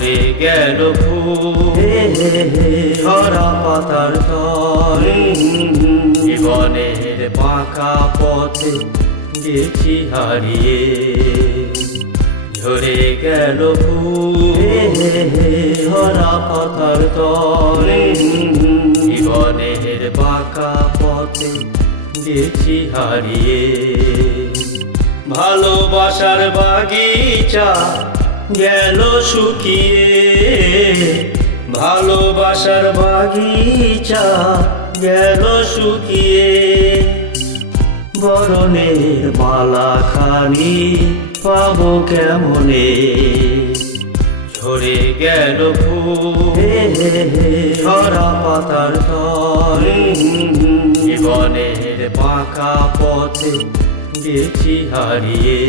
ঝরে গেল ফুল ঝরা পাতার তলে জীবনের বাঁকা পথে গেছি হারিয়ে। ঝরে গেল ফুল ঝরা পাতার তলে জীবনের বাঁকা পথে গেছি হারিয়ে। ভালোবাসার বাগিচা গেল শুকিয়ে, ভালোবাসার বাগিচা গেল শুকিয়ে। বরণের মালাখানি পাবো কেমনে, ঝরে গেল ফুল ঝরা পাতার তলে জীবনের বাঁকা পথে গেছি হারিয়ে।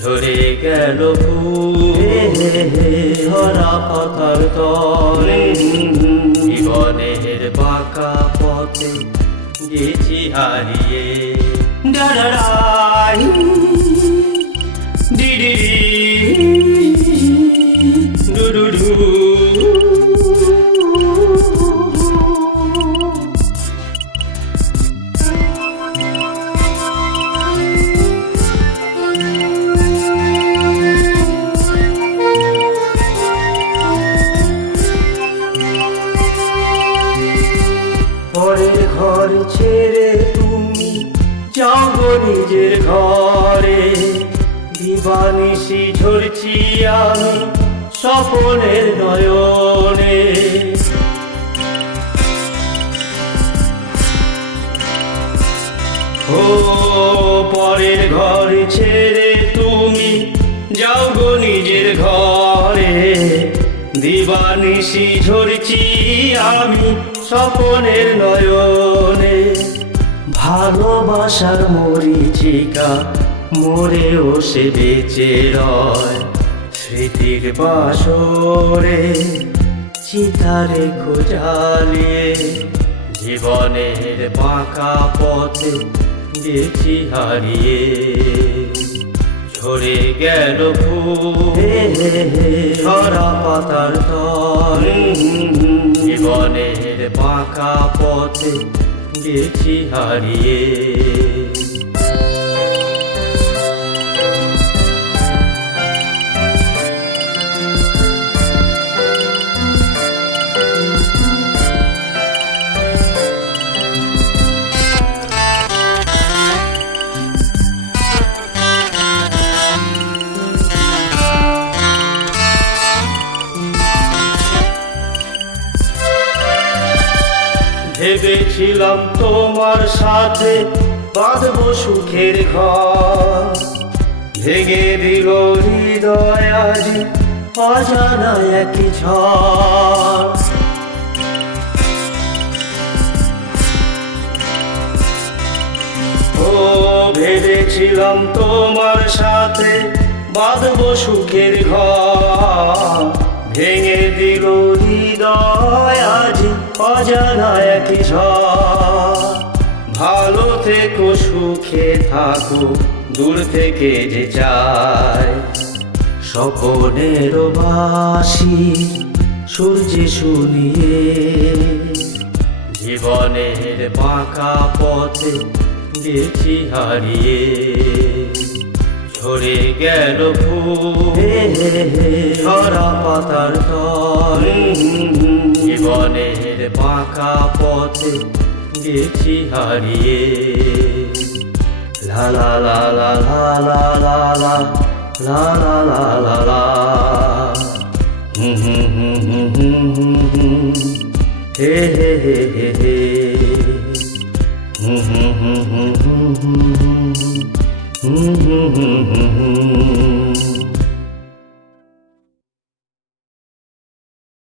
ঝরে গেল ফুল ঝরা পাতার তলে জীবনের বাঁকা পথে গেছি হারিয়ে। ডাডাডাই ডিডি ডুডুডু পরের ঘর ছেড়ে তুমি যাও গো নিজের ঘরে, দিবানিশি ঝরছি আমি স্বপনের নয়নে। ও পরের ঘর ছেড়ে তুমি যাও গো নিজের ঘরে, দিবানিশি ঝরছি আমি স্বপনের নয়নে। ভালোবাসার মরিচিকা মরেও সে বেঁচে রয়, স্মৃতির বাসরে চিতারে খোঁজালিয়ে। জীবনের বাঁকা পথে গেছি হারিয়ে। ঝরে গেল ফুল ঝরা পাতার তলে জীবনের বাঁকা পথে গেছি হারিয়ে। ভেবেছিলাম তোমার সাথে বাঁধবো সুখের ঘর, ভেঙে দিল হৃদয় আজ অজানা একই ঝড়। ও ভেবেছিলাম তোমার সাথে বাঁধবো সুখের ঘর, ভেঙে দিল হৃদয় আজ অজানা একই ঝড়। ভালো থেকো সুখে থাকো দূর থেকে যে চায়, স্বপনের বাসি সূর্যে শুনিয়ে। জীবনের বাঁকা পথে গেছি হারিয়ে। ঝরে গেল ফুল ঝরা পাতার তলে জীবনের বাঁকা পথে গেছি হারিয়ে। লা লা লা লা লা লা লা লা লা লা লা লা হে হে হে হে হে হুম হুম হুম হুম হুম হুম হুম হুম হুম হুম।